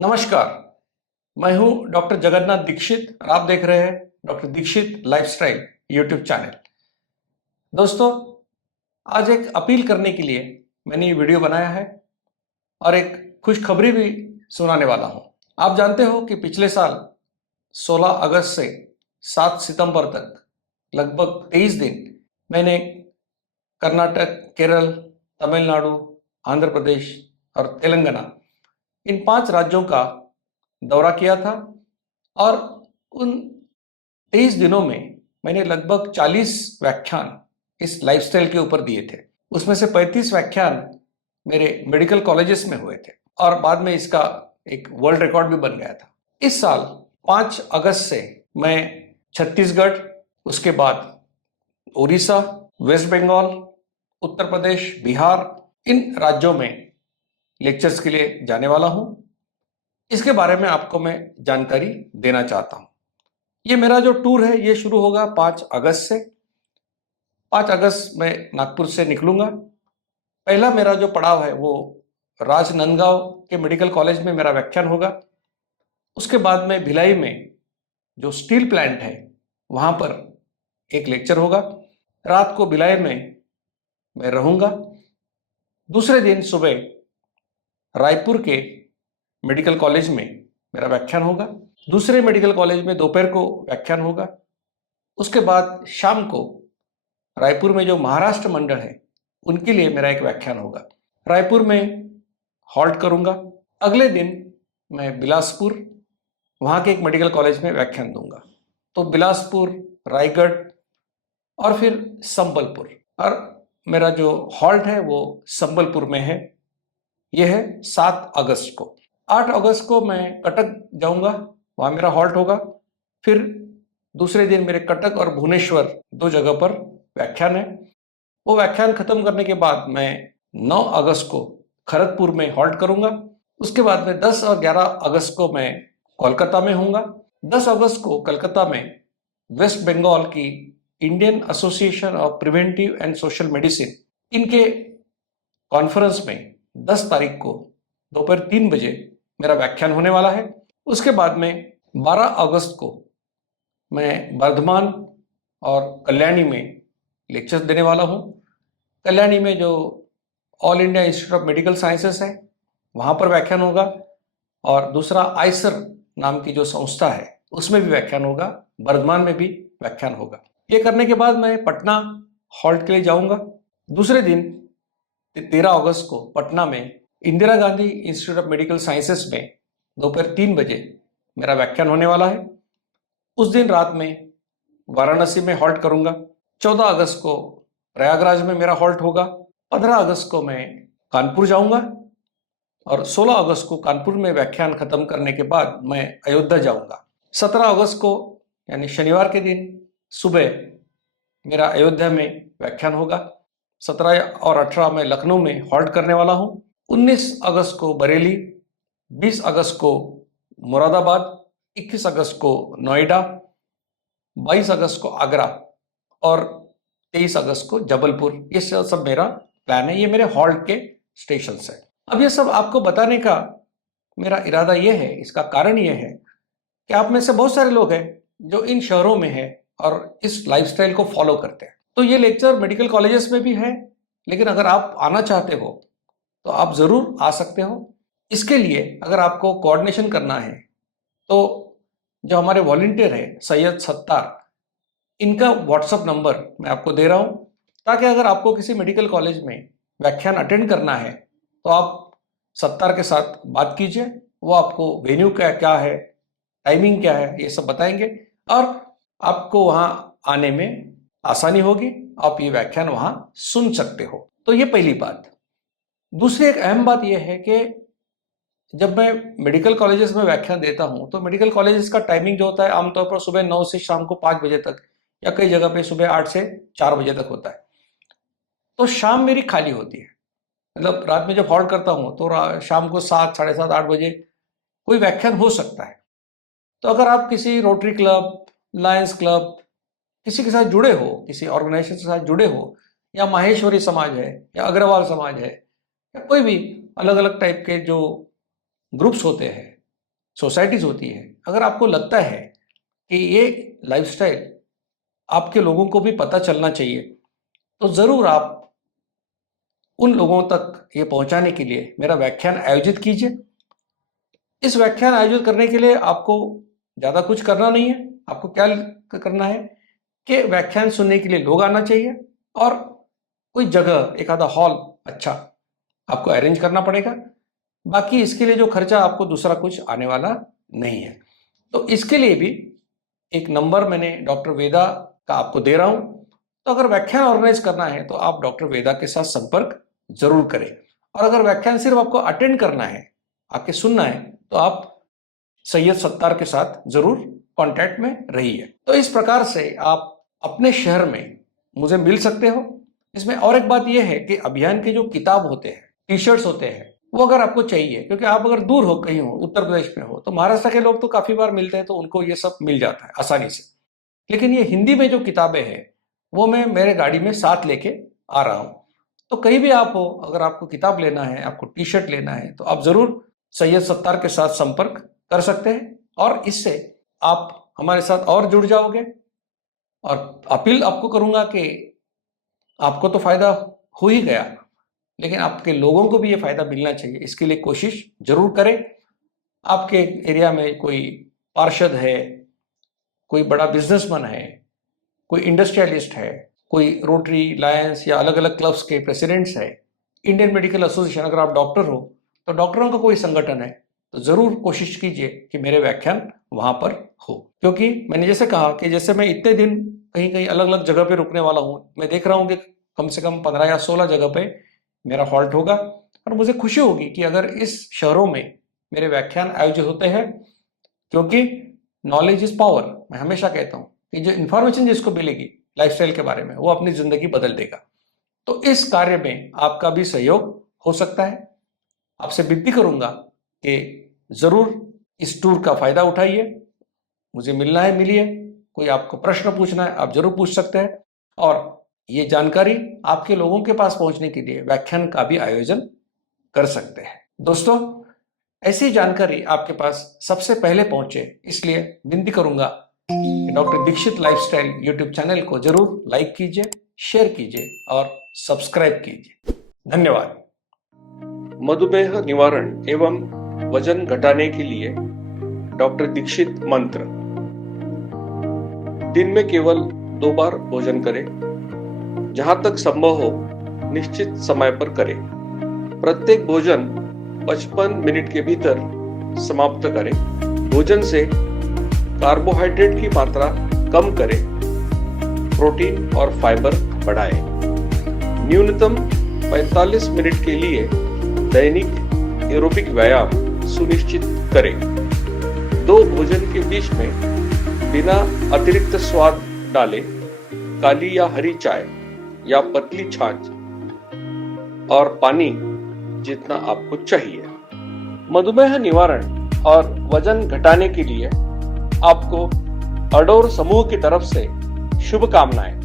नमस्कार। मैं हूं डॉक्टर जगन्नाथ दीक्षित और आप देख रहे हैं doctor Dixit lifestyle YouTube channel. दोस्तों, आज एक अपील करने के लिए मैंने ये वीडियो बनाया है और एक खुशखबरी भी सुनाने वाला हूं। आप जानते हो कि पिछले साल 16 अगस्त से 7 सितंबर तक लगभग 23 दिन मैंने कर्नाटक, केरल, तमिलनाडु, आंध्र प्रदेश और तेलंगाना इन 5 राज्यों का दौरा किया था और उन 23 दिनों में मैंने लगभग 40 व्याख्यान इस लाइफस्टाइल के ऊपर दिए थे। उसमें से 35 व्याख्यान मेरे मेडिकल कॉलेजेस में हुए थे और बाद में इसका एक वर्ल्ड रिकॉर्ड भी बन गया था। इस साल 5 अगस्त से मैं छत्तीसगढ़, उसके बाद उड़ीसा, वेस्ट बंगाल, उत्तर प्रदेश, बिहार, इन राज्यों में लेक्चर्स के लिए जाने वाला हूं। इसके बारे में आपको मैं जानकारी देना चाहता हूं। ये मेरा जो टूर है ये शुरू होगा 5 अगस्त से। 5 अगस्त में नागपुर से निकलूंगा। पहला मेरा जो पड़ाव है वो राजनांदगांव के मेडिकल कॉलेज में मेरा व्याख्यान होगा। उसके बाद में भिलाई में जो स्टील प्लांट है वहां पर एक लेक्चर होगा। रात को भिलाई में मैं रहूंगा। दूसरे दिन सुबह रायपुर के मेडिकल कॉलेज में मेरा व्याख्यान होगा। दूसरे मेडिकल कॉलेज में दोपहर को व्याख्यान होगा। उसके बाद शाम को रायपुर में जो महाराष्ट्र मंडल है उनके लिए मेरा एक व्याख्यान होगा। रायपुर में हॉल्ट करूंगा। अगले दिन मैं बिलासपुर, वहाँ के एक मेडिकल कॉलेज में व्याख्यान दूंगा। तो बिलासपुर, रायगढ़ और फिर संबलपुर, और मेरा जो हॉल्ट है वो संबलपुर में है। यह है 7 अगस्त को। 8 अगस्त को मैं कटक जाऊंगा, वहाँ मेरा हॉल्ट होगा। फिर दूसरे दिन मेरे कटक और भुवनेश्वर 2 जगह पर व्याख्यान है। वो व्याख्यान खत्म करने के बाद मैं 9 अगस्त को खड़गपुर में हॉल्ट करूंगा। उसके बाद में 10 और 11 अगस्त को मैं कोलकाता में हूँगा। 10 अगस्त को कलकत्ता में वेस्ट बंगाल की Indian association of preventive and social medicine, इनके कॉन्फ्रेंस में 10 तारीख को दोपहर 3 बजे मेरा व्याख्यान होने वाला है। उसके बाद में 12 अगस्त को मैं बर्धमान और कल्याणी में लेक्चर्स देने वाला हूँ। कल्याणी में जो all India institute of medical sciences है वहाँ पर व्याख्यान होगा, और दूसरा आइसर नाम की जो संस्था है उसमें भी व्याख्यान होगा। बर्धमान में भी व्याख्यान होगा। ये करने के बाद मैं पटना हॉल्ट के लिए जाऊंगा। दूसरे दिन 13 अगस्त को पटना में Indira Gandhi institute of medical sciences में दोपहर 3 बजे मेरा व्याख्यान होने वाला है। उस दिन रात में वाराणसी में हॉल्ट करूंगा। 14 अगस्त को प्रयागराज में मेरा हॉल्ट होगा। 15 अगस्त को मैं कानपुर जाऊंगा और 16 अगस्त को कानपुर में व्याख्यान खत्म करने के बाद मैं अयोध्या जाऊंगा। 17 अगस्त को यानी शनिवार के दिन सुबह मेरा अयोध्या में व्याख्यान होगा। 17 और 18 में लखनऊ में हॉल्ट करने वाला हूँ। 19 अगस्त को बरेली, 20 अगस्त को मुरादाबाद, 21 अगस्त को नोएडा, 22 अगस्त को आगरा और 23 अगस्त को जबलपुर। ये सब मेरा प्लान है। ये मेरे हॉल्ट के स्टेशन है। अब ये सब आपको बताने का मेरा इरादा ये है, इसका कारण ये है कि आप में से बहुत सारे लोग हैं जो इन शहरों में हैं और इस लाइफस्टाइल को फॉलो करते हैं। तो ये लेक्चर मेडिकल कॉलेजेस में भी है, लेकिन अगर आप आना चाहते हो तो आप ज़रूर आ सकते हो। इसके लिए अगर आपको कोऑर्डिनेशन करना है तो जो हमारे वॉलंटियर है सैयद सत्तार, इनका व्हाट्सअप नंबर मैं आपको दे रहा हूँ, ताकि अगर आपको किसी मेडिकल कॉलेज में व्याख्यान अटेंड करना है तो आप सत्तार के साथ बात कीजिए। वो आपको वेन्यू क्या क्या है, टाइमिंग क्या है, ये सब बताएंगे और आपको वहाँ आने में आसानी होगी। आप ये व्याख्यान वहाँ सुन सकते हो। तो ये पहली बात। दूसरी एक अहम बात यह है कि जब मैं मेडिकल कॉलेजेस में व्याख्यान देता हूँ तो मेडिकल कॉलेजेस का टाइमिंग जो होता है आमतौर पर सुबह 9 से शाम को 5 बजे तक, या कई जगह पे सुबह 8 से 4 बजे तक होता है। तो शाम मेरी खाली होती है। मतलब रात में जब हॉल्ट करता हूँ तो शाम को 7, साढ़े 7, 8 बजे कोई व्याख्यान हो सकता है। तो अगर आप किसी रोटरी क्लब, लायंस क्लब, किसी के साथ जुड़े हो, किसी ऑर्गेनाइजेशन के साथ जुड़े हो, या माहेश्वरी समाज है या अग्रवाल समाज है या कोई भी अलग अलग टाइप के जो ग्रुप्स होते हैं, सोसाइटीज होती है, अगर आपको लगता है कि ये लाइफस्टाइल आपके लोगों को भी पता चलना चाहिए, तो ज़रूर आप उन लोगों तक ये पहुंचाने के लिए मेरा व्याख्यान आयोजित कीजिए। इस व्याख्यान आयोजित करने के लिए आपको ज़्यादा कुछ करना नहीं है। आपको क्या करना है कि व्याख्यान सुनने के लिए लोग आना चाहिए और कोई जगह, एक आधा हॉल अच्छा आपको अरेंज करना पड़ेगा। बाकी इसके लिए जो खर्चा आपको दूसरा कुछ आने वाला नहीं है। तो इसके लिए भी एक नंबर मैंने डॉक्टर वेदा का आपको दे रहा हूं। तो अगर व्याख्यान ऑर्गेनाइज करना है तो आप डॉक्टर वेदा के साथ संपर्क जरूर करें। और अगर व्याख्यान सिर्फ आपको अटेंड करना है, आके सुनना है, तो आप सैयद सत्तार के साथ जरूर कांटेक्ट में रहिए। तो इस प्रकार से आप अपने शहर में मुझे मिल सकते हो। इसमें और एक बात यह है कि अभियान के जो किताब होते हैं, टी शर्ट्स होते हैं, वो अगर आपको चाहिए, क्योंकि आप अगर दूर हो, कहीं हो, उत्तर प्रदेश में हो, तो महाराष्ट्र के लोग तो काफी बार मिलते हैं, तो उनको ये सब मिल जाता है आसानी से। लेकिन ये हिंदी में जो किताबें हैं वो मैं मेरे गाड़ी में साथ लेके आ रहा हूँ। तो कहीं भी आप हो, अगर आपको किताब लेना है, आपको टी शर्ट लेना है, तो आप जरूर सैयद सत्तार के साथ संपर्क कर सकते हैं और इससे आप हमारे साथ और जुड़ जाओगे। और अपील आपको करूंगा कि आपको तो फायदा हो ही गया, लेकिन आपके लोगों को भी ये फायदा मिलना चाहिए। इसके लिए कोशिश जरूर करें। आपके एरिया में कोई पार्षद है, कोई बड़ा बिजनेसमैन है, कोई इंडस्ट्रियलिस्ट है, कोई रोटरी, लायंस या अलग अलग क्लब्स के प्रेसिडेंट्स है, इंडियन मेडिकल एसोसिएशन, अगर आप डॉक्टर हो तो डॉक्टरों का कोई संगठन है, तो जरूर कोशिश कीजिए कि मेरे व्याख्यान वहां पर हो। क्योंकि मैंने जैसे कहा कि जैसे मैं इतने दिन कहीं कहीं अलग अलग जगह पे रुकने वाला हूं, मैं देख रहा हूं कि कम से कम 15 या 16 जगह पे मेरा हॉल्ट होगा। और मुझे खुशी होगी कि अगर इस शहरों में मेरे व्याख्यान आयोजित होते हैं, क्योंकि नॉलेज इज पावर। मैं हमेशा कहता हूं कि जो इंफॉर्मेशन जिसको मिलेगी लाइफस्टाइल के बारे में, वो अपनी जिंदगी बदल देगा। तो इस कार्य में आपका भी सहयोग हो सकता है। आपसे विनती करूंगा कि जरूर इस टूर का फायदा उठाइए। मुझे मिलना है, मिलिए। कोई आपको प्रश्न पूछना है, आप जरूर पूछ सकते हैं। और ये जानकारी आपके लोगों के पास पहुंचने के लिए व्याख्यान का भी आयोजन कर सकते हैं। दोस्तों, ऐसी जानकारी आपके पास सबसे पहले पहुंचे, इसलिए विनती करूंगा कि doctor Dixit lifestyle YouTube channel को जरूर लाइक कीजिए, शेयर कीजिए और सब्सक्राइब कीजिए। धन्यवाद। मधुमेह निवारण एवं वजन घटाने के लिए डॉक्टर दीक्षित मंत्र। दिन में केवल 2 बार भोजन करें। जहां तक संभव हो निश्चित समय पर करें। प्रत्येक भोजन 55 मिनट के भीतर समाप्त करें। भोजन से कार्बोहाइड्रेट की मात्रा कम करें। प्रोटीन और फाइबर बढ़ाएं। न्यूनतम 45 मिनट के लिए दैनिक एरोबिक व्यायाम सुनिश्चित करें। 2 भोजन के बीच में बिना अतिरिक्त स्वाद डाले काली या हरी चाय या पतली छाछ और पानी जितना आपको चाहिए। मधुमेह निवारण और वजन घटाने के लिए आपको अडोर समूह की तरफ से शुभकामनाएं।